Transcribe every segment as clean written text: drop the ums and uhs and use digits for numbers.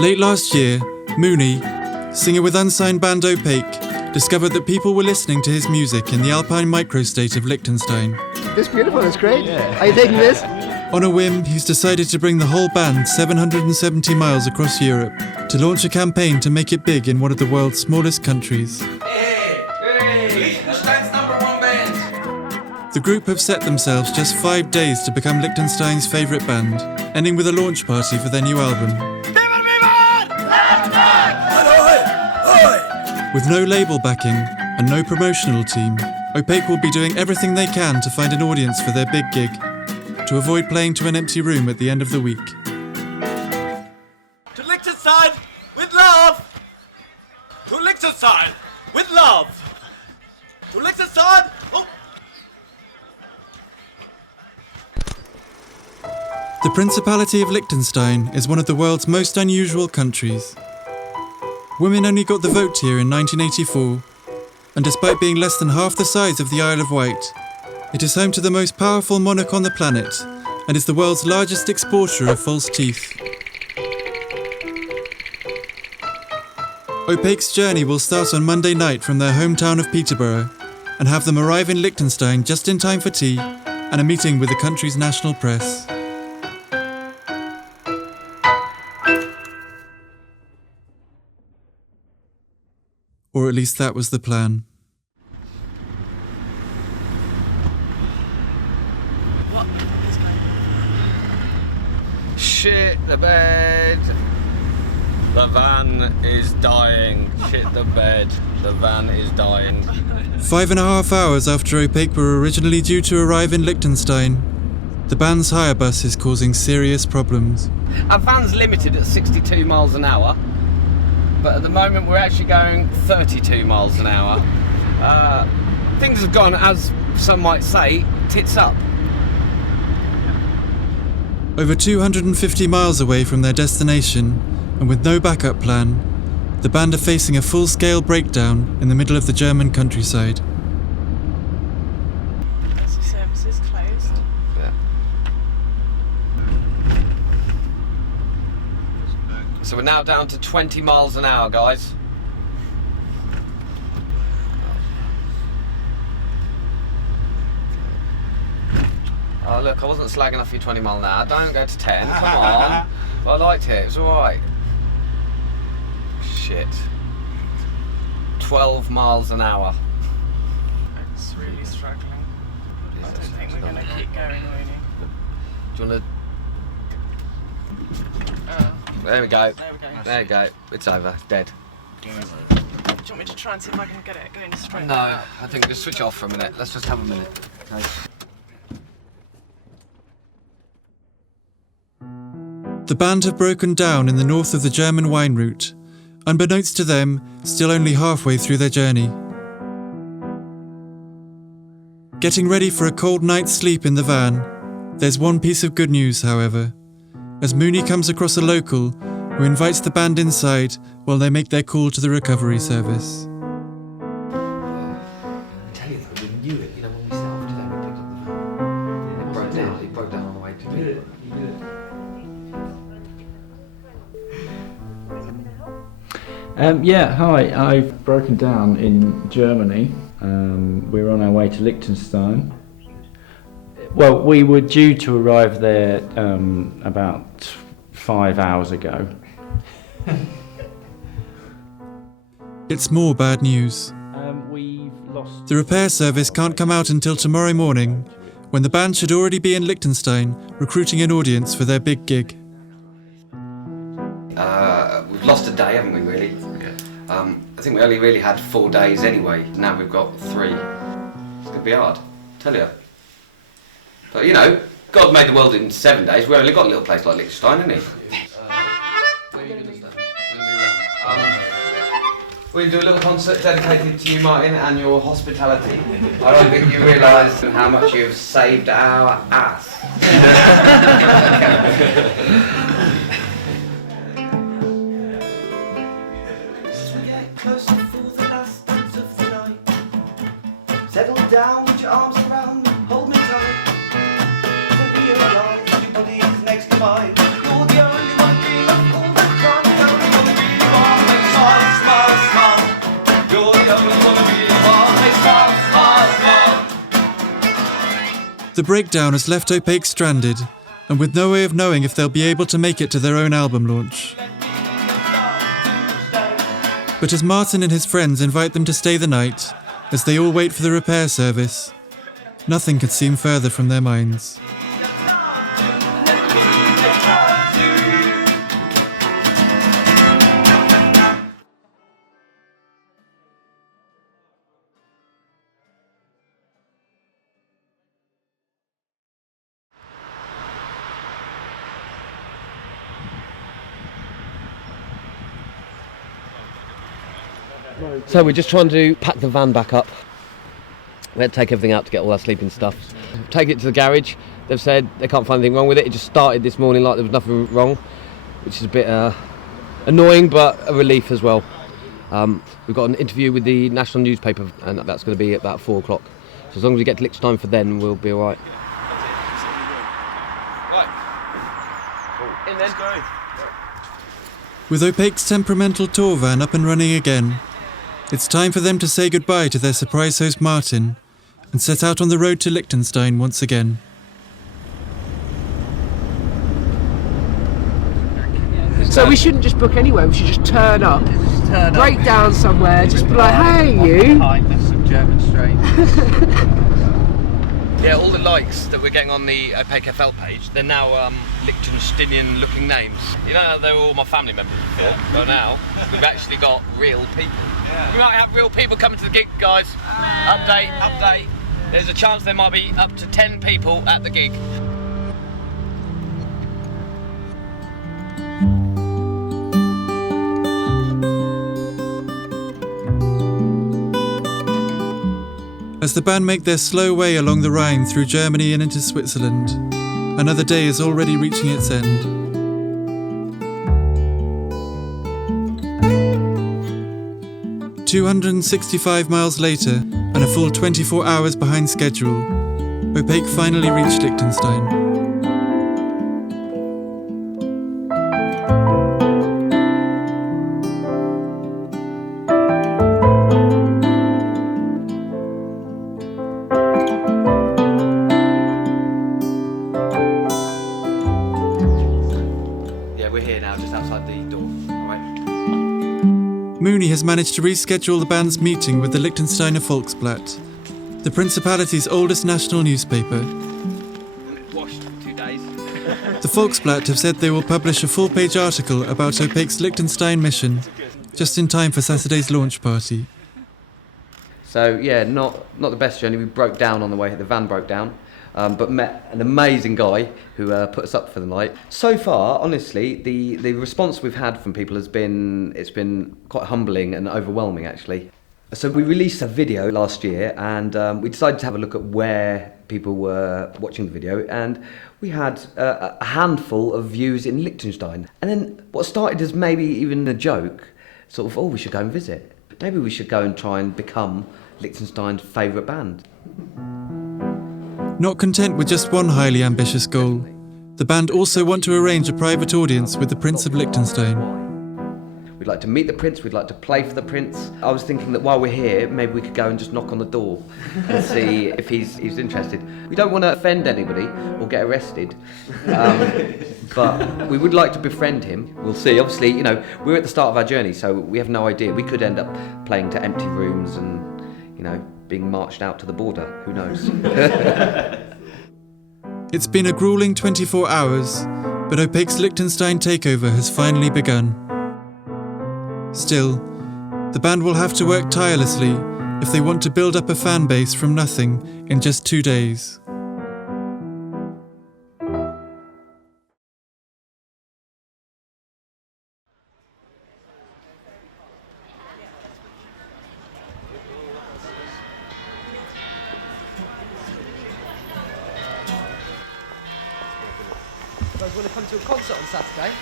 Late last year, Mooney, singer with unsigned band Opaque, discovered that people were listening to his music in the Alpine microstate of Liechtenstein. It's beautiful, it's great. Are you taking this? On a whim, he's decided to bring the whole band 770 miles across Europe to launch a campaign to make it big in one of the world's smallest countries. Liechtenstein's #1 band. The group have set themselves just 5 days to become Liechtenstein's favourite band, ending with a launch party for their new album. With no label backing and no promotional team, Opaque will be doing everything they can to find an audience for their big gig, to avoid playing to an empty room at the end of the week. To Liechtenstein with love. To Liechtenstein with love. To Liechtenstein. Oh. The Principality of Liechtenstein is one of the world's most unusual countries. Women only got the vote here in 1984, and despite being less than half the size of the Isle of Wight, it is home to the most powerful monarch on the planet and is the world's largest exporter of false teeth. Opaque's journey will start on Monday night from their hometown of Peterborough and have them arrive in Liechtenstein just in time for tea and a meeting with the country's national press. Or at least that was the plan. What is going on? Shit the bed. The van is dying. Shit the bed. The van is dying. 5.5 hours after Opaque were originally due to arrive in Liechtenstein, the band's hire bus is causing serious problems. Our van's limited at 62 miles an hour, but at the moment we're actually going 32 miles an hour. Things have gone, as some might say, tits up. Over 250 miles away from their destination, and with no backup plan, the band are facing a full-scale breakdown in the middle of the German countryside. Emergency services closed. Yeah. So we're now down to 20 miles an hour, guys. Oh look, I wasn't slagging off you 20 mile an hour. Don't go to 10, come on. I liked it, it was alright. Shit. 12 miles an hour. It's really struggling. I don't think we're going to keep going, really. Do you want Oh, to... There we go. there we go. There you go. It's over. Dead. Do you want me to try and see if I can get it going straight? No, I think just switch it off for a minute. Let's just have a minute. Okay. The band have broken down in the north of the German wine route, unbeknownst to them, still only halfway through their journey. Getting ready for a cold night's sleep in the van, there's one piece of good news, however, as Mooney comes across a local who invites the band inside while they make their call to the recovery service. I tell you though, we knew it. You know, when we set off today, we picked up the van. It broke down. It broke down on the way to Peterborough. Yeah, hi. I've broken down in Germany. We're on our way to Liechtenstein. Well, we were due to arrive there about 5 hours ago. It's more bad news. We've lost... The repair service can't come out until tomorrow morning, when the band should already be in Liechtenstein recruiting an audience for their big gig. We've lost a day, haven't we, really? I think we only really had 4 days anyway. Now we've got 3. It's going to be hard, tell you. But, you know, God made the world in 7 days. We only got a little place like Liechtenstein, hasn't he? We're going to do a little concert dedicated to you, Martin, and your hospitality. I don't think you realise how much you've saved our ass. Settle down with your arms around me, hold me tight. And realize your body is next to mine. You're the only one being up all the time. The breakdown has left Opaque stranded, and with no way of knowing if they'll be able to make it to their own album launch. But as Martin and his friends invite them to stay the night, as they all wait for the repair service, nothing could seem further from their minds. So we're just trying to pack the van back up. We had to take everything out to get all our sleeping stuff. Take it to the garage. They've said they can't find anything wrong with it. It just started this morning like there was nothing wrong, which is a bit annoying but a relief as well. We've got an interview with the national newspaper and that's going to be at about 4 o'clock. So as long as we get to Liechtenstein for then, we'll be all right. In then. With Opaque's temperamental tour van up and running again, it's time for them to say goodbye to their surprise host Martin and set out on the road to Liechtenstein once again. So we shouldn't just book anywhere, we should just turn up, break down somewhere, just be like, hey you! Kindness of German strain. Yeah, all the likes that we're getting on the Opaque FL page, they're now Liechtensteinian looking names. You know how they were all my family members before, but now we've actually got real people. Yeah. We might have real people coming to the gig, guys. Update. There's a chance there might be up to 10 people at the gig. As the band make their slow way along the Rhine through Germany and into Switzerland, another day is already reaching its end. "265 miles later, and a full 24 hours behind schedule, Opaque finally reached Liechtenstein. Mooney has managed to reschedule the band's meeting with the Liechtensteiner Volksblatt, the Principality's oldest national newspaper. Washed for 2 days. The Volksblatt have said they will publish a full-page article about Opaque's Liechtenstein mission, just in time for Saturday's launch party. So yeah, not the best journey. We broke down on the way. The van broke down, but met an amazing guy who put us up for the night. So far, honestly, the response we've had from people has been quite humbling and overwhelming actually. So we released a video last year, and we decided to have a look at where people were watching the video, and we had a handful of views in Liechtenstein. And then what started as maybe even a joke, sort of, oh, we should go and visit. Maybe we should go and try and become Liechtenstein's favourite band. Not content with just one highly ambitious goal, the band also want to arrange a private audience with the Prince of Liechtenstein. We'd like to meet the Prince, we'd like to play for the Prince. I was thinking that while we're here, maybe we could go and just knock on the door and see if he's interested. We don't want to offend anybody or get arrested, but we would like to befriend him. We'll see. Obviously, you know, we're at the start of our journey, so we have no idea. We could end up playing to empty rooms and, you know, being marched out to the border. Who knows? It's been a grueling 24 hours, but Opaque's Liechtenstein takeover has finally begun. Still, the band will have to work tirelessly if they want to build up a fan base from nothing in just 2 days. You guys want to come to a concert on Saturday?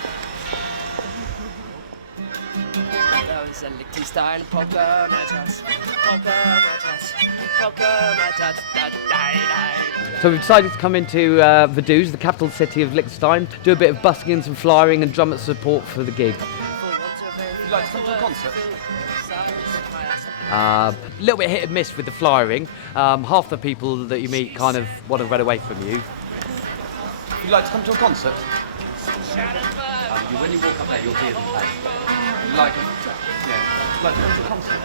Those are Liechtenstein poker matches, poker matches, poker matches, da-da-da-da. So we've decided to come into Vaduz, the capital city of Liechtenstein, do a bit of busking and some flying and drum support for the gig. Would you like to come to a concert? A little bit hit and miss with the flying. Half the people that you meet kind of want to run away from you. Would you like to come to a concert? When you walk up there, you'll hear them play. Like to come to a concert?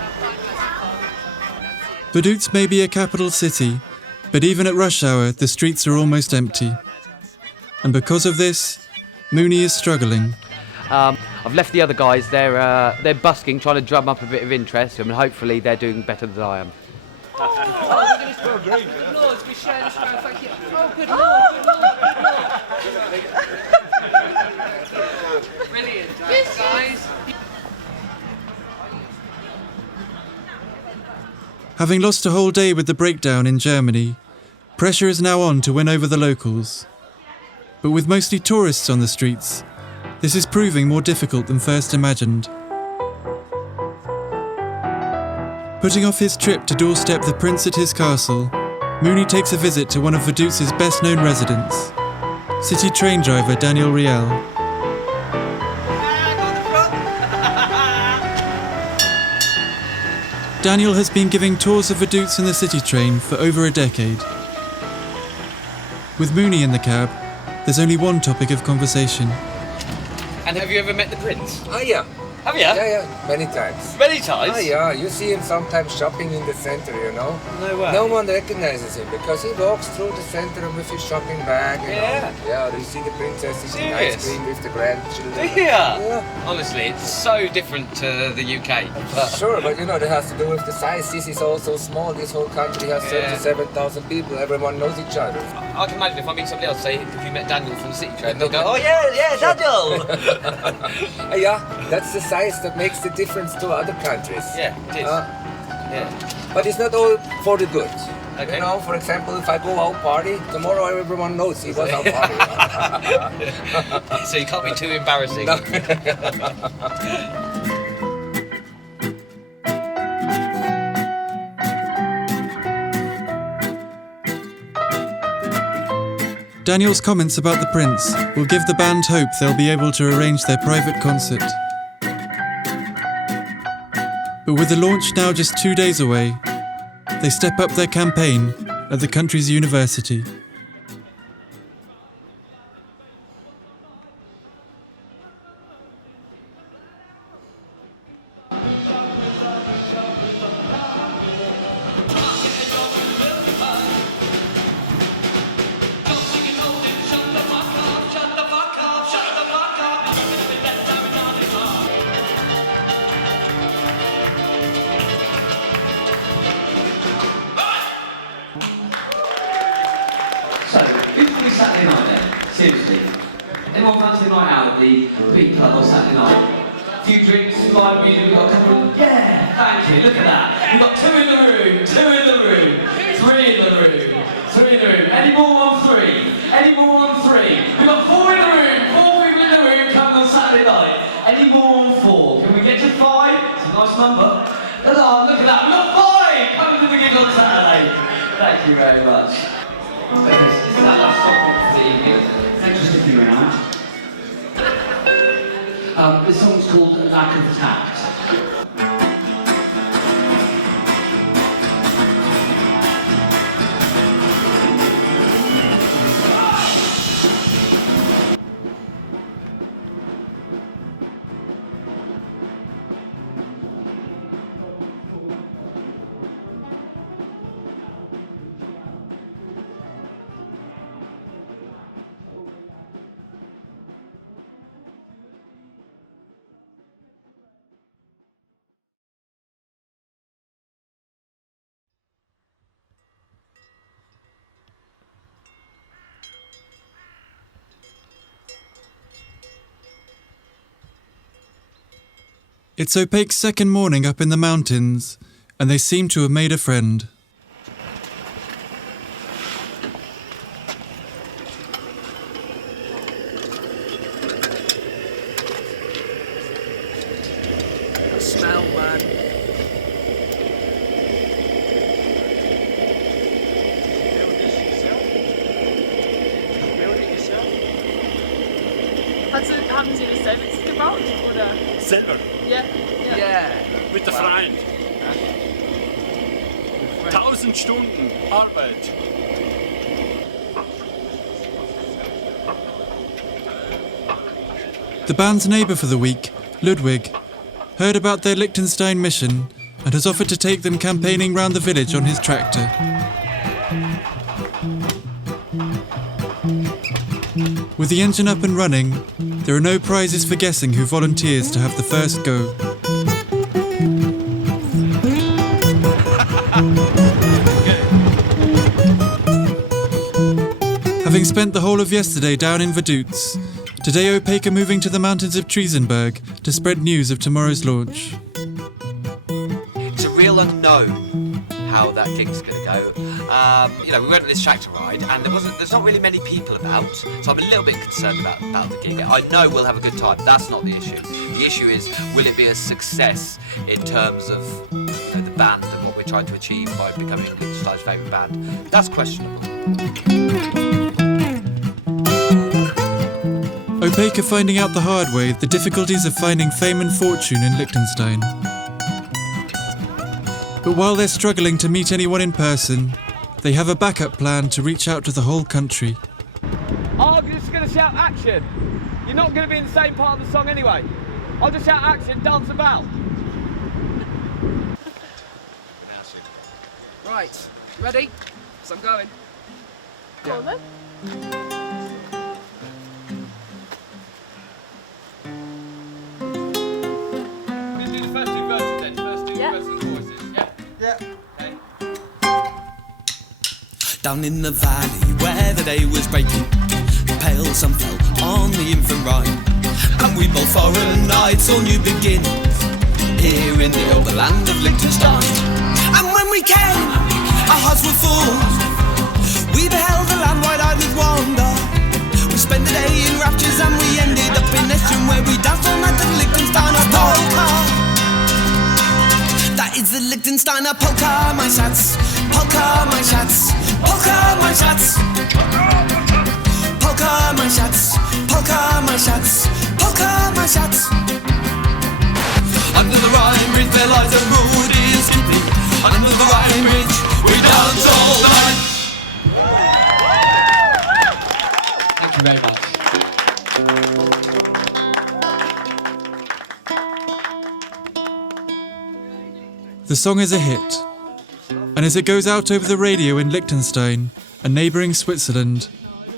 Vaduz may be a capital city, but even at rush hour, the streets are almost empty. And because of this, Mooney is struggling. I've left the other guys. They're busking, trying to drum up a bit of interest, and hopefully they're doing better than I am. Good Lord, we share this round, thank you. Oh, good Lord, good Lord. Brilliant, guys. Having lost a whole day with the breakdown in Germany, pressure is now on to win over the locals. But with mostly tourists on the streets, this is proving more difficult than first imagined. Putting off his trip to doorstep the prince at his castle, Mooney takes a visit to one of Vaduz's best-known residents, city train driver Daniel Riel. Daniel has been giving tours of Vaduz in the city train for over a decade. With Mooney in the cab, there's only one topic of conversation. And have you ever met the prince? Ah, yeah. Have you? Yeah, many times. Many times? Ah, yeah, you see him sometimes shopping in the center, you know. No way. No one recognizes him because he walks through the center with his shopping bag, you know. Yeah, you see the princess eating ice cream with the grandchildren. Yeah. Honestly, it's so different to the UK. Sure, but you know, that has to do with the size. This is all so small. This whole country has 37,000 people. Everyone knows each other. I can imagine if I meet somebody else, say, if you met Daniel from the city train, they'll go, oh yeah, Daniel! Yeah, that's the size that makes the difference to other countries. Yeah, it is. Yeah. But it's not all for the good. Okay. You know, for example, if I go out party, tomorrow everyone knows he was out party. So you can't be too embarrassing. Daniel's comments about the prince will give the band hope they'll be able to arrange their private concert. But with the launch now just 2 days away, they step up their campaign at the country's university. Saturday night then? Seriously. Anyone fancy a night out at the Beat Club on Saturday night? A few drinks, live music, we've got a couple of... Yeah! Thank you, look at that. We've got 2 in the room, 2 in the room, 3 in the room, 3 in the room. Any more on 3? Any more on 3? We've got 4 in the room, 4 people in the room coming on Saturday night. Any more on 4? Can we get to 5? It's a nice number. Oh, look at that, we've got 5 coming to the gig on Saturday. Thank you very much. This is our last stop for the evening. Thanks for sticking around. This song's called Lack of Tact. It's Opaque's second morning up in the mountains, and they seem to have made a friend. The smell, man. Haben Sie das selbst gebaut, oder? Selber? Ja. Mit der Freund. 1000 Stunden Arbeit. The band's neighbour for the week, Ludwig, heard about their Liechtenstein mission and has offered to take them campaigning round the village on his tractor. With the engine up and running, there are no prizes for guessing who volunteers to have the first go. Having spent the whole of yesterday down in Vaduz, today Opaque are moving to the mountains of Triesenberg to spread news of tomorrow's launch. It's a real unknown how that gig's going to go. We went on this tractor ride and there's not really many people about, so I'm a little bit concerned about the gig. I know we'll have a good time, that's not the issue. The issue is, will it be a success in terms of the band and what we're trying to achieve by becoming Liechtenstein's favourite band? That's questionable. Opaque are finding out the hard way the difficulties of finding fame and fortune in Liechtenstein. But while they're struggling to meet anyone in person, they have a backup plan to reach out to the whole country. I'm just going to shout action. You're not going to be in the same part of the song anyway. I'll just shout action, dance about. Right, ready? So I'm going. Go on then. We'll do the first two verses then. First two verses and choruses. Yeah? Yeah. Okay. Down in the valley where the day was breaking, the pale sun fell on the infant Rhine, and we both foreign nights saw new beginnings here in the old land of Liechtenstein. And when we came, our hearts were full. We beheld the land wide-eyed with wonder. We spent the day in raptures and we ended up in Essen, where we danced all night to the Liechtensteiner polka. That is the Liechtensteiner polka, my schatz. Polka, my schatz. Polka, my schatz. Polka, my schatz. Polka, my schatz. Polka, my schatz. Under the Rhine bridge there lies a mood is skipping. Under the Rhine bridge we dance all night. Thank you very much. The song is a hit, and as it goes out over the radio in Liechtenstein and neighbouring Switzerland,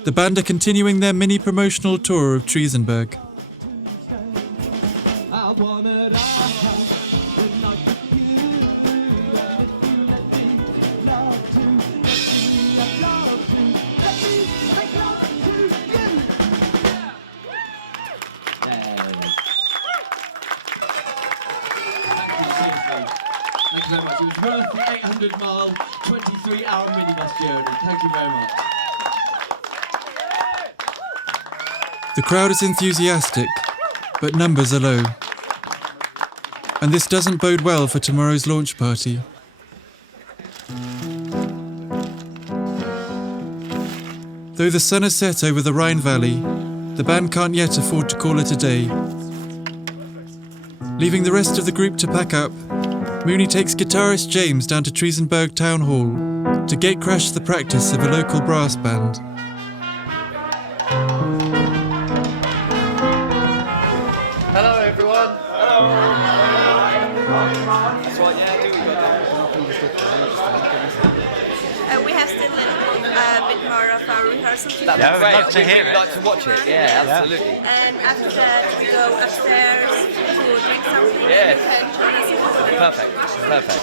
the band are continuing their mini promotional tour of Triesenberg. Thank you very much. It was worth the 800-mile, 23-hour minibus journey. Thank you very much. The crowd is enthusiastic, but numbers are low. And this doesn't bode well for tomorrow's launch party. Though the sun has set over the Rhine Valley, the band can't yet afford to call it a day. Leaving the rest of the group to pack up, Mooney takes guitarist James down to Triesenberg Town Hall to gatecrash the practice of a local brass band. Hello everyone. We have still a bit more of our rehearsal to do. That'd be great. We'd like to watch it. Yeah, absolutely. And after that we go upstairs to drink something. Yes. And join us in the morning. Perfect. Perfect.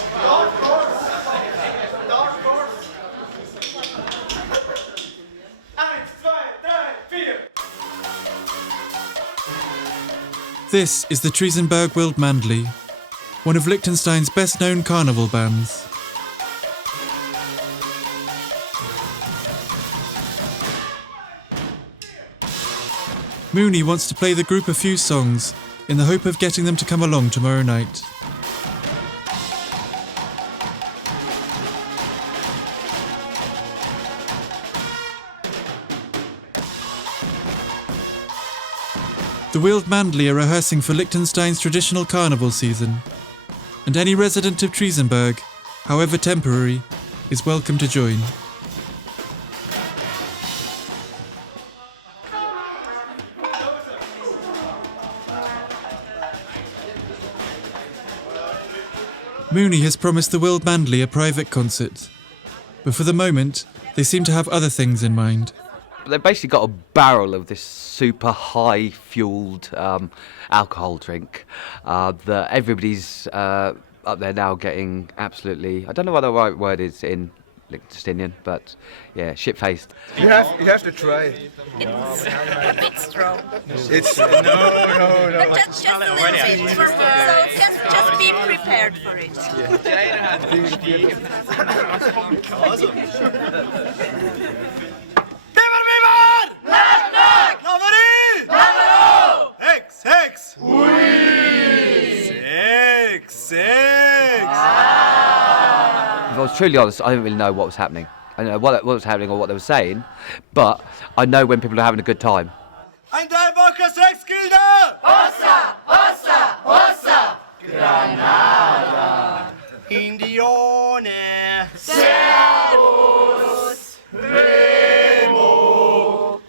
This is the Triesenberg Wildmandli, one of Liechtenstein's best-known carnival bands. Mooney wants to play the group a few songs in the hope of getting them to come along tomorrow night. The Wildmandli are rehearsing for Liechtenstein's traditional carnival season, and any resident of Triesenberg, however temporary, is welcome to join. Mooney has promised the World Bandly a private concert, but for the moment, they seem to have other things in mind. They've basically got a barrel of this super high-fueled alcohol drink that everybody's up there now getting absolutely... I don't know what the right word is in Liechtensteinian, but yeah, shit-faced. You have to try it. It's a bit strong. It's no. But just a little bit. So just be prepared for it. Hex! If I was truly honest, I didn't really know what was happening. I don't know what was happening or what they were saying, but I know when people are having a good time. Ein Woche 6 Gilde! Hossa, hossa, hossa! Granada! Indione! Servus! Remo!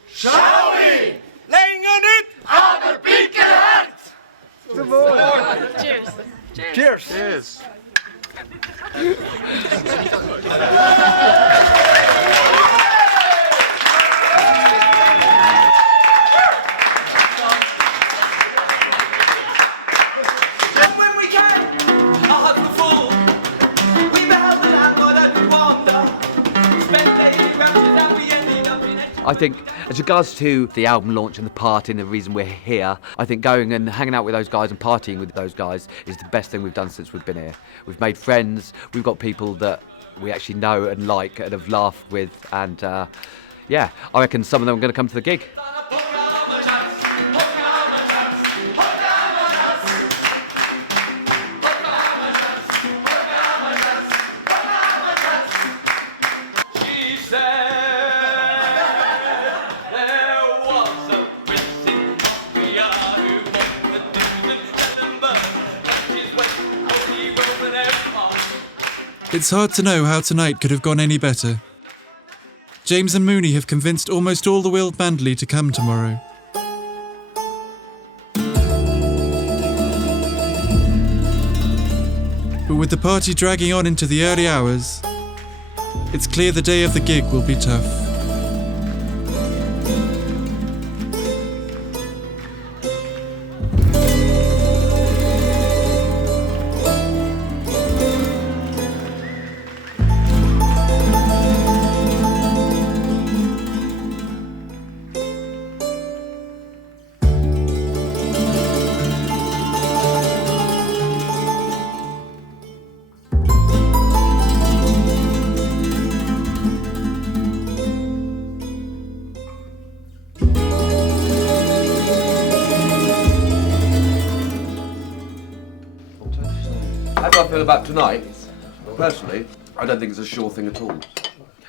Schaui! Länger nicht! Aber Pickelhart! Zum Wohl! Cheers. Cheers! Cheers! I think, as regards to the album launch and the party and the reason we're here, I think going and hanging out with those guys and partying with those guys is the best thing we've done since we've been here. We've made friends, we've got people that we actually know and like and have laughed with, and yeah, I reckon some of them are going to come to the gig. It's hard to know how tonight could have gone any better. James and Mooney have convinced almost all the World Bandly to come tomorrow. But with the party dragging on into the early hours, it's clear the day of the gig will be tough. How do I feel about tonight? Personally, I don't think it's a sure thing at all.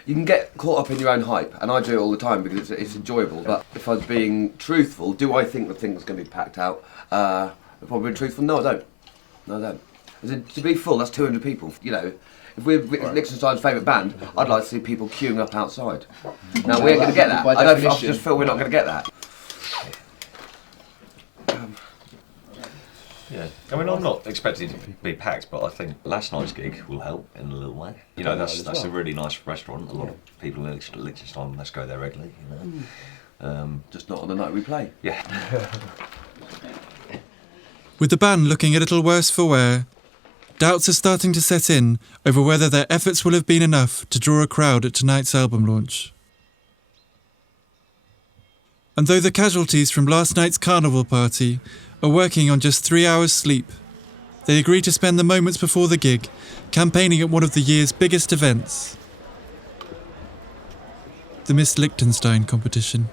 You can get caught up in your own hype, and I do it all the time because it's enjoyable. But if I was being truthful, do I think the thing's going to be packed out? If I'm being truthful, no, I don't. No, I don't. As in, to be full, that's 200 people. You know, if we're Liechtenstein's favourite band, I'd like to see people queuing up outside. Now, we ain't going to get that. I just feel we're not going to get that. Yeah, I mean, I'm not expecting it to be packed, but I think last night's gig will help in a little way. You know, that's a really nice restaurant. A lot of people in Liechtenstein, let's go there regularly. You know, just not on the night we play. Yeah. With the band looking a little worse for wear, doubts are starting to set in over whether their efforts will have been enough to draw a crowd at tonight's album launch. And though the casualties from last night's carnival party are working on just 3 hours sleep, they agree to spend the moments before the gig campaigning at one of the year's biggest events, the Miss Liechtenstein competition.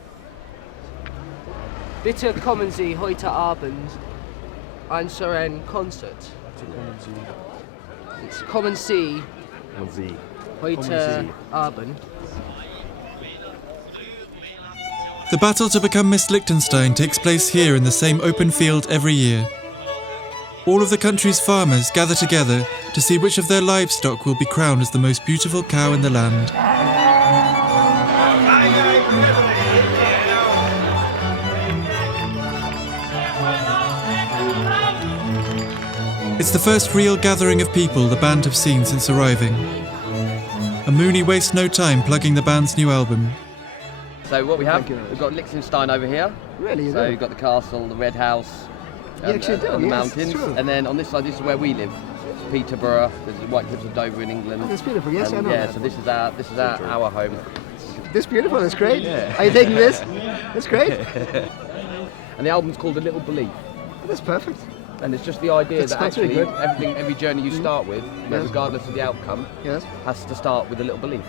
Bitte kommen Sie heute Abend an so ein Konzert. It's kommen Sie heute Abend. The battle to become Miss Liechtenstein takes place here in the same open field every year. All of the country's farmers gather together to see which of their livestock will be crowned as the most beautiful cow in the land. It's the first real gathering of people the band have seen since arriving. And Mooney wastes no time plugging the band's new album. So what we have, we've got Liechtenstein over here. Really, you So do? you've got the castle, the red house, You actually do, and the yes, mountains. it's true. And then on this side, this is where we live. It's Peterborough. There's the White Cliffs of Dover in England. Oh, that's beautiful, yes, I know Yeah, that. so this is our home. This beautiful, that's great. Yeah. Are you taking this? That's great. And the album's called A Little Belief. That's perfect. And it's just the idea That's that really actually good. every journey you start with, Yes. regardless of the outcome, Yes. has to start with a little belief,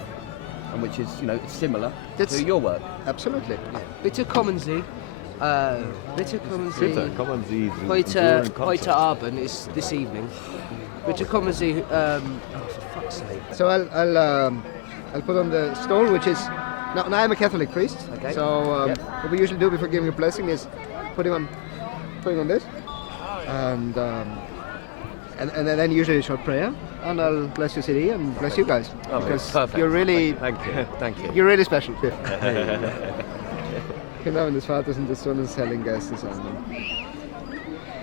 and which is, it's similar to your work. Absolutely. Bitte kommen Sie. Bitte kommen Sie. Bitte kommen Sie. Heute Abend is this evening. Bitte kommen Sie. Oh, for fuck's sake. So I'll put on the stole, which is now I'm a Catholic priest. Okay. So what we usually do before giving a blessing is putting on this, and then usually a short prayer, and I'll bless your city and bless you guys because perfect. you're really Thank you. You're really special. Im Namen des Vaters und des Sohnes und des Heiligen Geistes. Amen.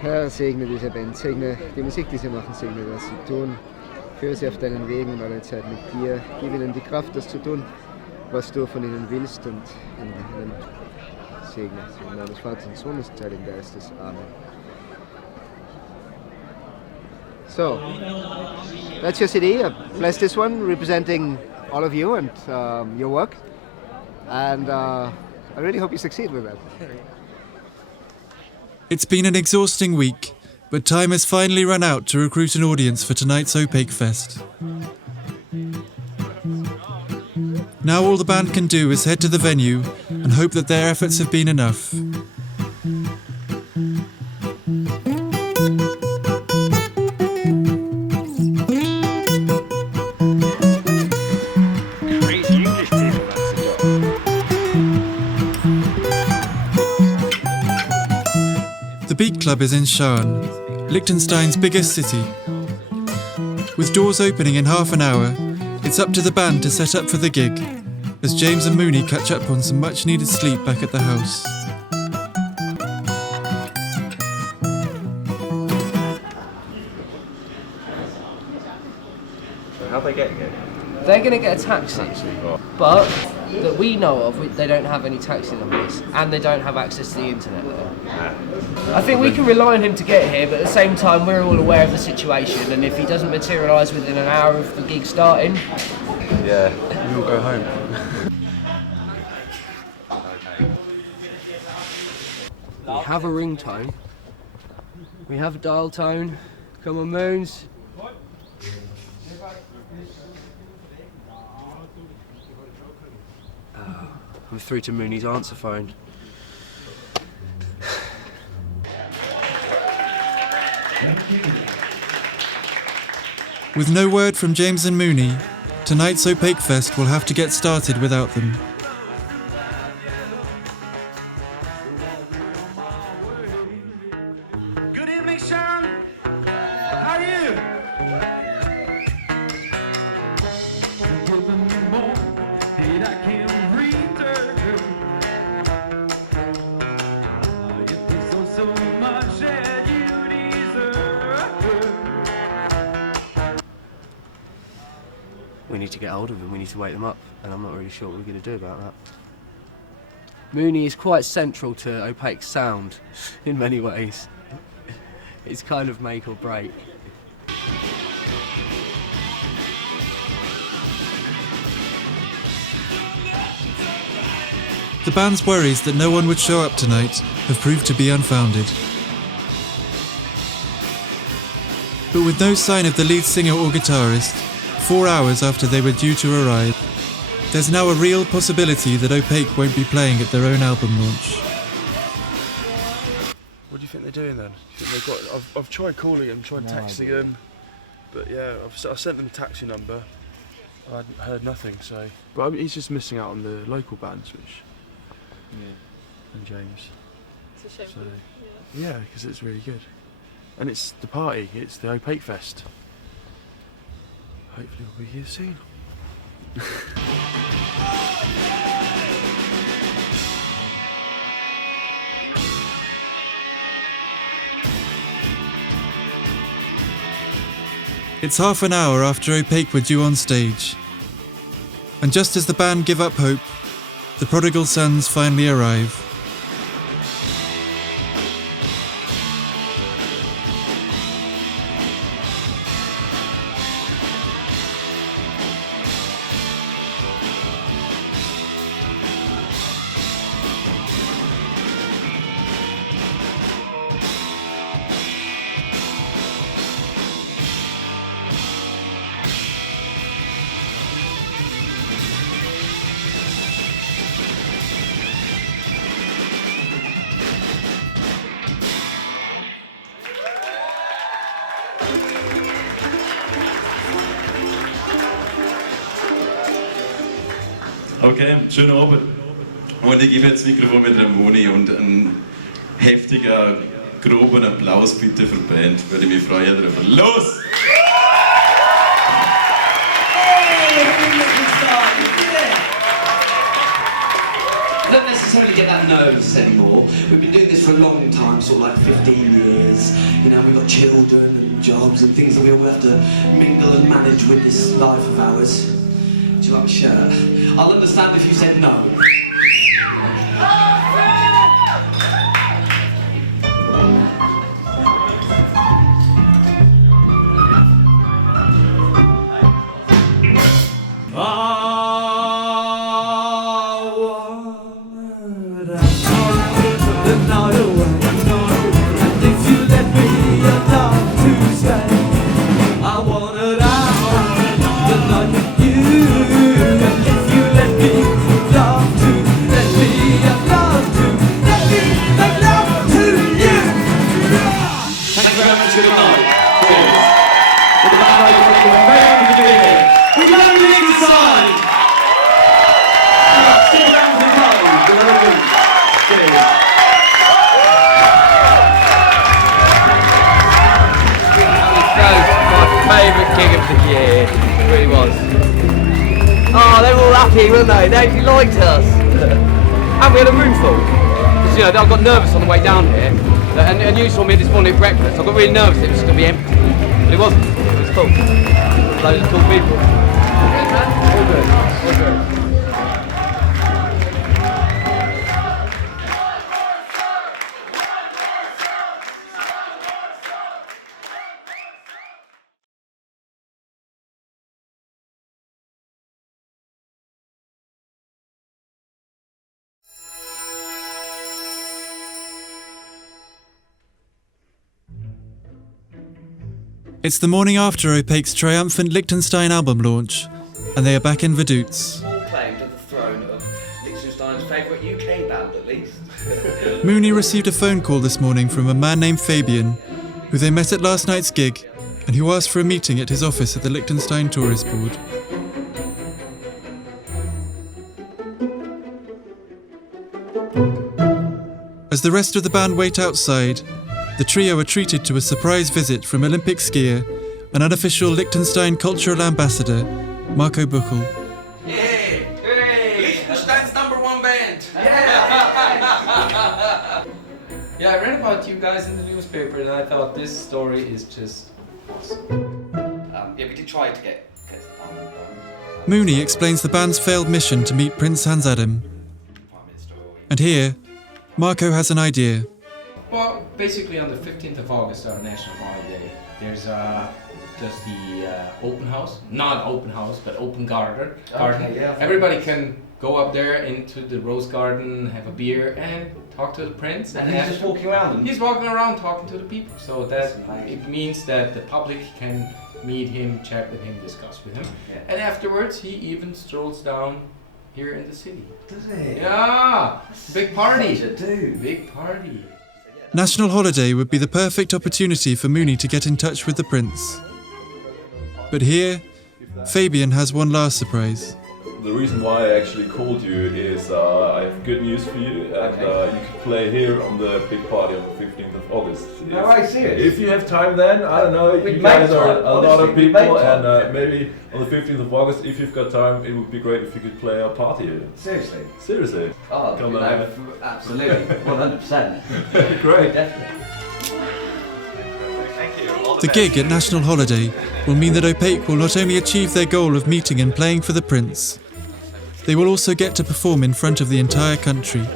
Herr, segne diese Band, segne die Musik, die sie machen, segne, was sie tun. Führe sie auf deinen Wegen und alle Zeit mit dir. Gib ihnen die Kraft, das zu tun, was du von ihnen willst und ihnen segne. Im Namen des Vaters und des Sohnes und des Heiligen Geistes. Amen. So, that's your CD. I bless this one, representing all of you and your work. And I really hope you succeed with that. It's been an exhausting week, but time has finally run out to recruit an audience for tonight's Opaque Fest. Now all the band can do is head to the venue and hope that their efforts have been enough. The Beat Club is in Scharn, Liechtenstein's biggest city. With doors opening in half an hour, it's up to the band to set up for the gig, as James and Mooney catch up on some much needed sleep back at the house. How are they getting it? They're going to get a taxi, but that we know of, they don't have any taxi numbers, and they don't have access to the internet. I think we can rely on him to get here, but at the same time, we're all aware of the situation, and if he doesn't materialise within an hour of the gig starting, yeah, we all go home. we have a ringtone, we have a dial tone. Come on, Moons. I'm through to Mooney's answer phone. With no word from James and Mooney, tonight's Opaque Fest will have to get started without them. Good evening, Sharon. How are you? We need to get hold of him, we need to wake them up, and I'm not really sure what we're going to do about that. Mooney is quite central to Opaque's sound in many ways. It's kind of make or break. The band's worries that no one would show up tonight have proved to be unfounded. But with no sign of the lead singer or guitarist, 4 hours after they were due to arrive, there's now a real possibility that Opaque won't be playing at their own album launch. What do you think they're doing then? You think they've got? I've tried calling them, tried texting them, but yeah, I've sent them a taxi number. I heard nothing. So, but I mean, he's just missing out on the local bands, which and James. It's a shame. So, yeah, because it's really good. And it's the party, it's the Opaque Fest. Hopefully we'll be here soon. It's half an hour after Opaque were due on stage. And just as the band give up hope, the prodigal sons finally arrive. Okay, schönen Abend. Und ich gebe jetzt das Mikrofon wieder an Moni und einen heftigen, groben Applaus bitte für die Band. Würde mich freuen darüber. Los! I don't necessarily get that nervous anymore. We've been doing this for a long time, sort of like 15 years. You know, we've got children and jobs and things that we all have to mingle and manage with this life of ours. Do you like a shirt? I'll understand if you said no. Favourite gig of the year, it really was. Oh, they were all happy, weren't they? They actually liked us. And we had a room full. Because, you know, I got nervous on the way down here. And you saw me this morning at breakfast. I got really nervous it was going to be empty. But it wasn't. It was full. Loads of cool people. All good. All good. It's the morning after Opaque's triumphant Liechtenstein album launch, and they are back in Vaduz. Claim to the throne of Liechtenstein's favourite UK band, at least. Mooney received a phone call this morning from a man named Fabian, who they met at last night's gig, and who asked for a meeting at his office at the Liechtenstein Tourist Board. As the rest of the band wait outside, the trio are treated to a surprise visit from Olympic skier and unofficial Liechtenstein cultural ambassador, Marco Buchel. Liechtenstein's #1 band. Yeah, I read about you guys in the newspaper and I thought this story is just awesome. Yeah, we did try to get to the band. Mooney explains the band's failed mission to meet Prince Hans Adam. And here, Marco has an idea. Well, basically on the 15th of August, our national holiday, there's just the open house. Not open house, but open garden. Okay, yeah. Everybody can go up there into the rose garden, have a beer, and talk to the prince. And he's just walking around? He's walking around talking to the people. So that it means that the public can meet him, chat with him, discuss with him. Yeah. And afterwards, he even strolls down here in the city. Does he? Yeah! Big party! Such a dude. Big party. National holiday would be the perfect opportunity for Mooney to get in touch with the prince. But here, Fabian has one last surprise. the reason why I actually called you is I have good news for you, and you can play here on the big party on the 15th of August. No, I see it. If you have time then, I don't know, you guys are a lot of people, and maybe on the 15th of August, if you've got time, it would be great if you could play a party here. Seriously? Seriously. Oh, come you on. know, absolutely, 100%. Great. Definitely. The gig at National Holiday will mean that Opaque will not only achieve their goal of meeting and playing for the Prince, they will also get to perform in front of the entire country.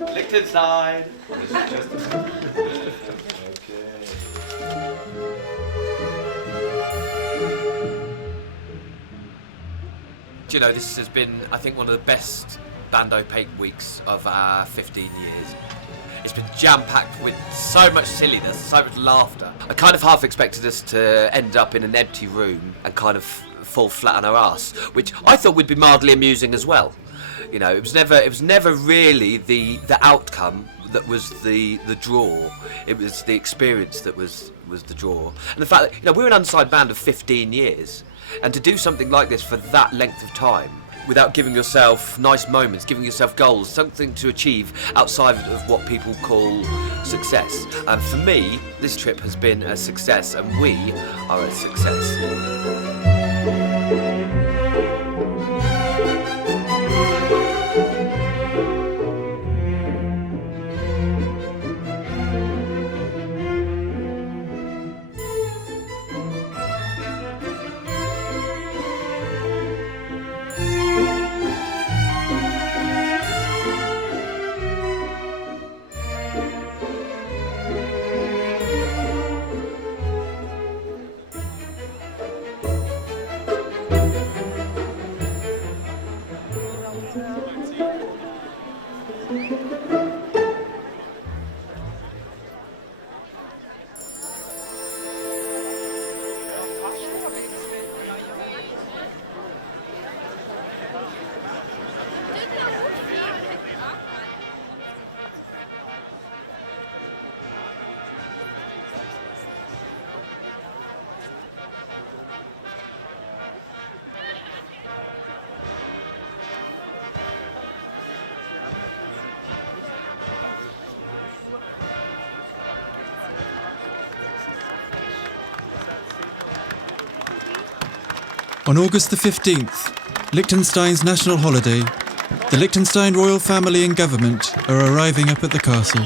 Liechtenstein! Do you know, this has been, I think, one of the best Band Opaque weeks of our 15 years. It's been jam-packed with so much silliness, so much laughter. I kind of half expected us to end up in an empty room and kind of fall flat on our arse, which I thought would be mildly amusing as well. You know, it was never really the outcome that was the draw. It was the experience that was the draw. And the fact that, you know, we're an unsigned band of 15 years, and to do something like this for that length of time, without giving yourself nice moments, giving yourself goals, something to achieve outside of what people call success. And for me, this trip has been a success, and we are a success. On August the 15th, Liechtenstein's national holiday, the Liechtenstein royal family and government are arriving up at the castle.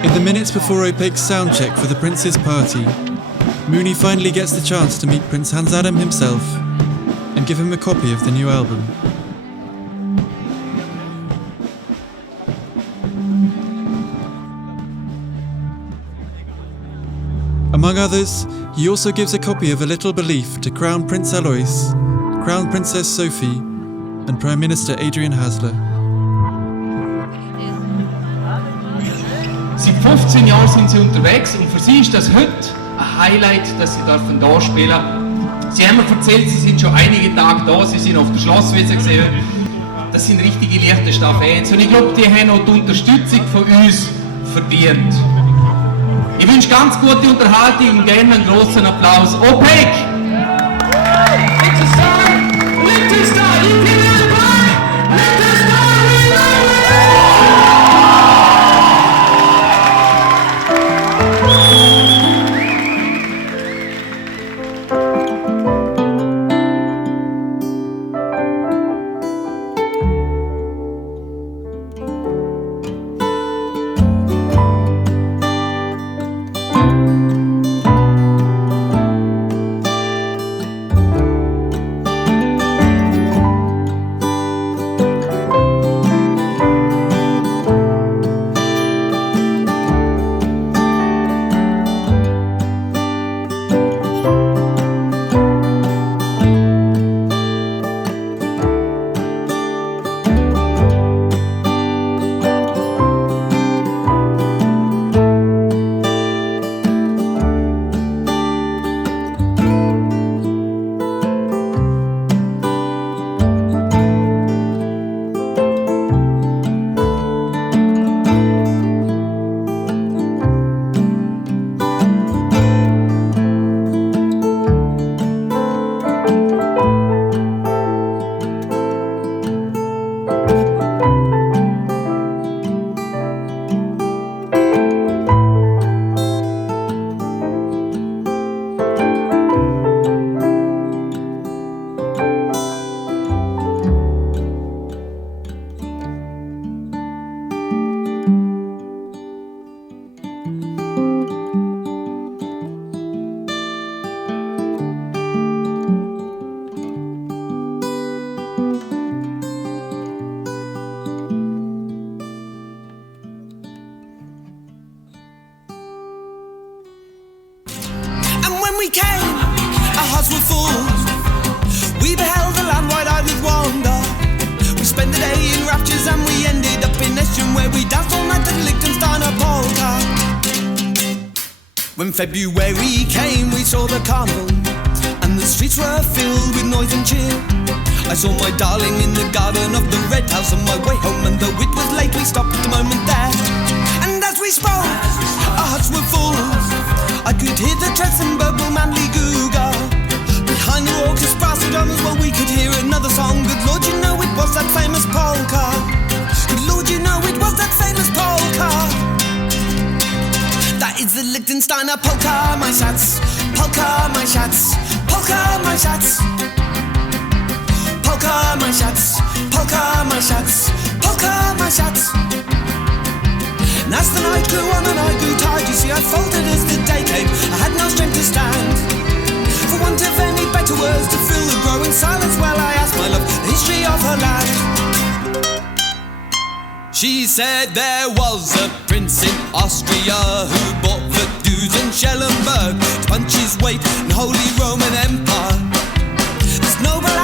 In the minutes before Opaque's soundcheck for the Prince's party, Mooney finally gets the chance to meet Prince Hans Adam himself and give him a copy of the new album. Among others, he also gives a copy of A Little Belief to Crown Prince Alois, Crown Princess Sophie, and Prime Minister Adrian Hasler. Seit 15 Jahren sind sie unterwegs und für sie ist das heute ein Highlight, dass sie dürfen da spielen. Sie haben mir erzählt, sie sind schon einige Tage da, sie sind auf der Schlosswiese gesehen. Das sind richtige Liechtenstein-Fans und ich glaube, die haben auch die Unterstützung von uns verdient. Ich wünsche ganz gute Unterhaltung und gerne einen großen Applaus. Opaque! Liechtenstein! Liechtenstein! You can have back! Liechtenstein! We love it! where we danced all night to the Liechtenstein polka. When February came, we saw the carnival, and the streets were filled with noise and cheer. I saw my darling in the garden of the Red House on my way home, and the wit was late, we stopped a moment there. And as we spoke, our hearts were full. I could hear the treads and burble manly googa. Behind the raucous brass drums, well, we could hear another song. Good Lord, you know it was that famous polka. Good Lord, you know it was that famous polka. That is the Liechtensteiner polka, my schatz. Polka, my schatz. Polka, my schatz. Polka, my schatz. Polka, my schatz. Polka, my schatz. And as the night grew on and I grew tired, you see I faltered as the day came. I had no strength to stand, for want of any better words to fill the growing silence. Well, I asked my love the history of her land. She said there was a prince in Austria who bought the dues in Schellenberg to punch his weight in Holy Roman Empire. There's nobody